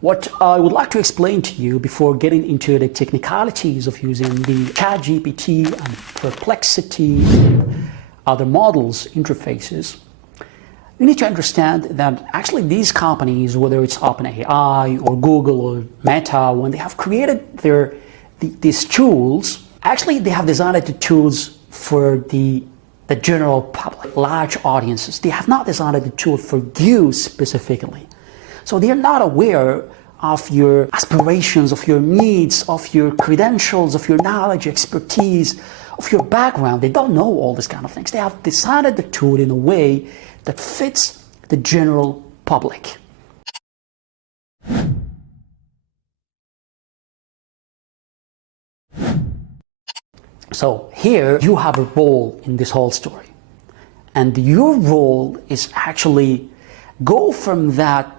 What I would like to explain to you before getting into the technicalities of using the ChatGPT and Perplexity and other models interfaces, you need to understand that actually these companies, whether it's OpenAI or Google or Meta, when they have created these tools, actually they have designed the tools for the general public, large audiences. They have not designed the tool for you specifically. So they're not aware of your aspirations, of your needs, of your credentials, of your knowledge, expertise, of your background. They don't know all these kind of things. They have designed the tool in a way that fits the general public. So here you have a role in this whole story. And your role is actually go from that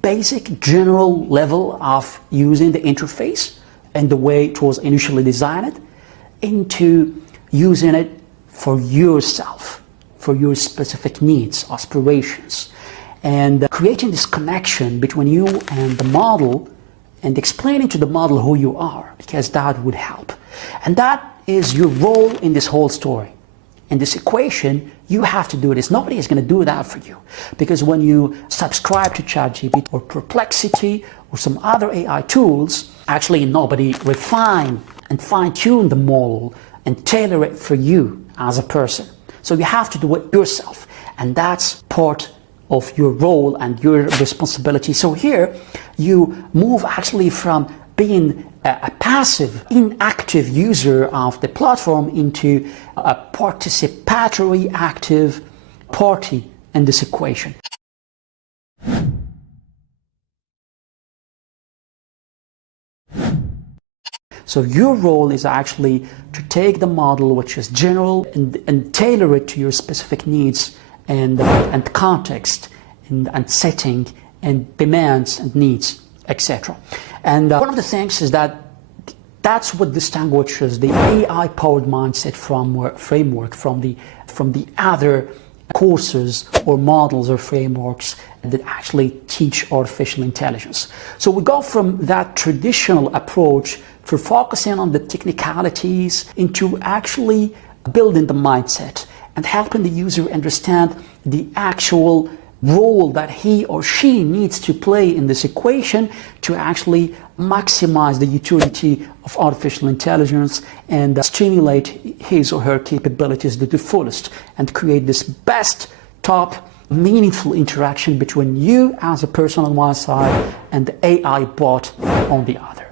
basic general level of using the interface and the way it was initially designed into using it for yourself, for your specific needs, aspirations, and creating this connection between you and the model and explaining to the model who you are, because that would help. And that is your role in this whole story. In this equation, you have to do this. Nobody is going to do that for you. Because when you subscribe to ChatGPT or Perplexity or some other AI tools, actually nobody refine and fine-tune the model and tailor it for you as a person. So you have to do it yourself. And that's part of your role and your responsibility. So here you move actually from being a passive, inactive user of the platform into a participatory, active party in this equation. So your role is actually to take the model, which is general, and tailor it to your specific needs and context and setting and demands and needs, etc. And one of the things is that's what distinguishes the AI-powered mindset framework from the other courses or models or frameworks that actually teach artificial intelligence. So we go from that traditional approach for focusing on the technicalities into actually building the mindset and helping the user understand the actual role that he or she needs to play in this equation to actually maximize the utility of artificial intelligence and stimulate his or her capabilities to the fullest and create this best, top, meaningful interaction between you as a person on one side and the AI bot on the other.